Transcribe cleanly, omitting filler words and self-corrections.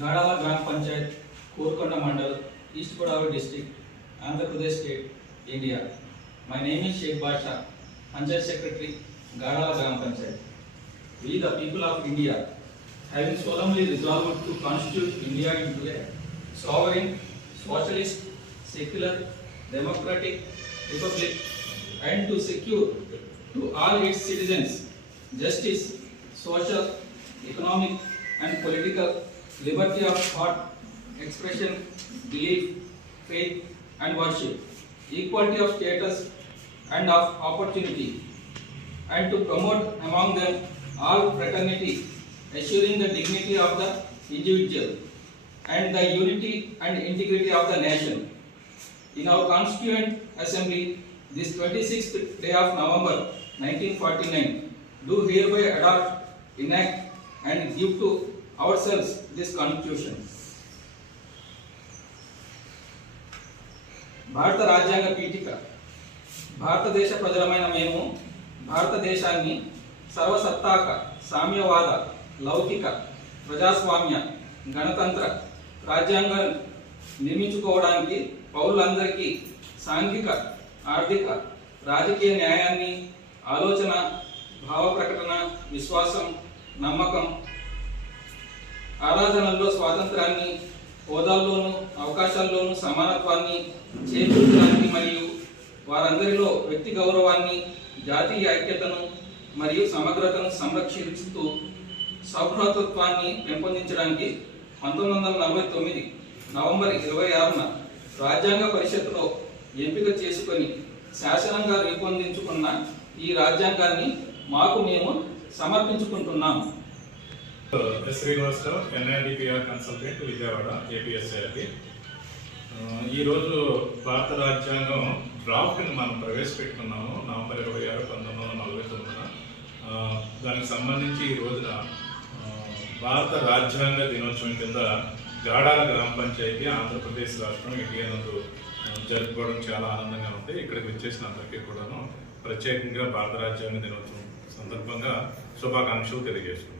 Gadala Gram Panchayat, Kurkonda Mandal, East Godavari District, Andhra Pradesh State, India. My name is Sheikh Basha, Panchayat Secretary, Gadala Gram Panchayat. We, the people of India, having solemnly resolved to constitute India into a sovereign, socialist, secular, democratic republic, and to secure to all its citizens justice, social, economic, and political liberty of thought, expression, belief, faith, and worship, equality of status and of opportunity, and to promote among them all fraternity, assuring the dignity of the individual and the unity and integrity of the nation. In our Constituent Assembly, this 26th day of November 1949, do hereby adopt, enact, and give to ourselves this Constitution. భారత రాజ్యాంగ పీఠిక. భారతదేశ ప్రజలమైన మేము భారతదేశాన్ని సర్వసత్తాక, సామ్యవాద, లౌకిక, ప్రజాస్వామ్య, గణతంత్ర రాజ్యాంగం నిర్మించుకోవడానికి పౌరులందరికీ సాంఘిక, ఆర్థిక, రాజకీయ న్యాయాన్ని, ఆలోచన, భావ ప్రకటన, విశ్వాసం, నమ్మకం, ఆరాధనల్లో స్వాతంత్రాన్ని, హోదాల్లోనూ అవకాశాల్లోనూ సమానత్వాన్ని చేకూర్చడానికి మరియు వారందరిలో వ్యక్తి గౌరవాన్ని, జాతీయ ఐక్యతను మరియు సమగ్రతను సంరక్షిస్తూ సౌభ్రాతృత్వాన్ని పెంపొందించడానికి 1949 నవంబర్ 26న రాజ్యాంగ పరిషత్తులో ఎంపిక చేసుకొని శాసనంగా రూపొందించుకున్న ఈ రాజ్యాంగాన్ని మాకు మేము సమర్పించుకుంటున్నాము. శ్రీనివాసరావు, ఎన్ఐడిపిఆర్ కన్సల్టెంట్, విజయవాడ, ఏపీఎస్ఐఆర్కి. ఈరోజు భారత రాజ్యాంగం డ్రాఫ్ట్ని మనం ప్రవేశపెట్టుకున్నాము నవంబర్ 26, 1949. దానికి సంబంధించి ఈ రోజున భారత రాజ్యాంగ దినోత్సవం కింద గాడాల గ్రామ పంచాయతీ ఆంధ్రప్రదేశ్ రాష్ట్రం ఇండియా నందు జరుపుకోవడం చాలా ఆనందంగా ఉంది. ఇక్కడికి వచ్చేసిన అందరికీ కూడాను ప్రత్యేకంగా భారత రాజ్యాంగ దినోత్సవం సందర్భంగా శుభాకాంక్షలు తెలియజేస్తున్నాను.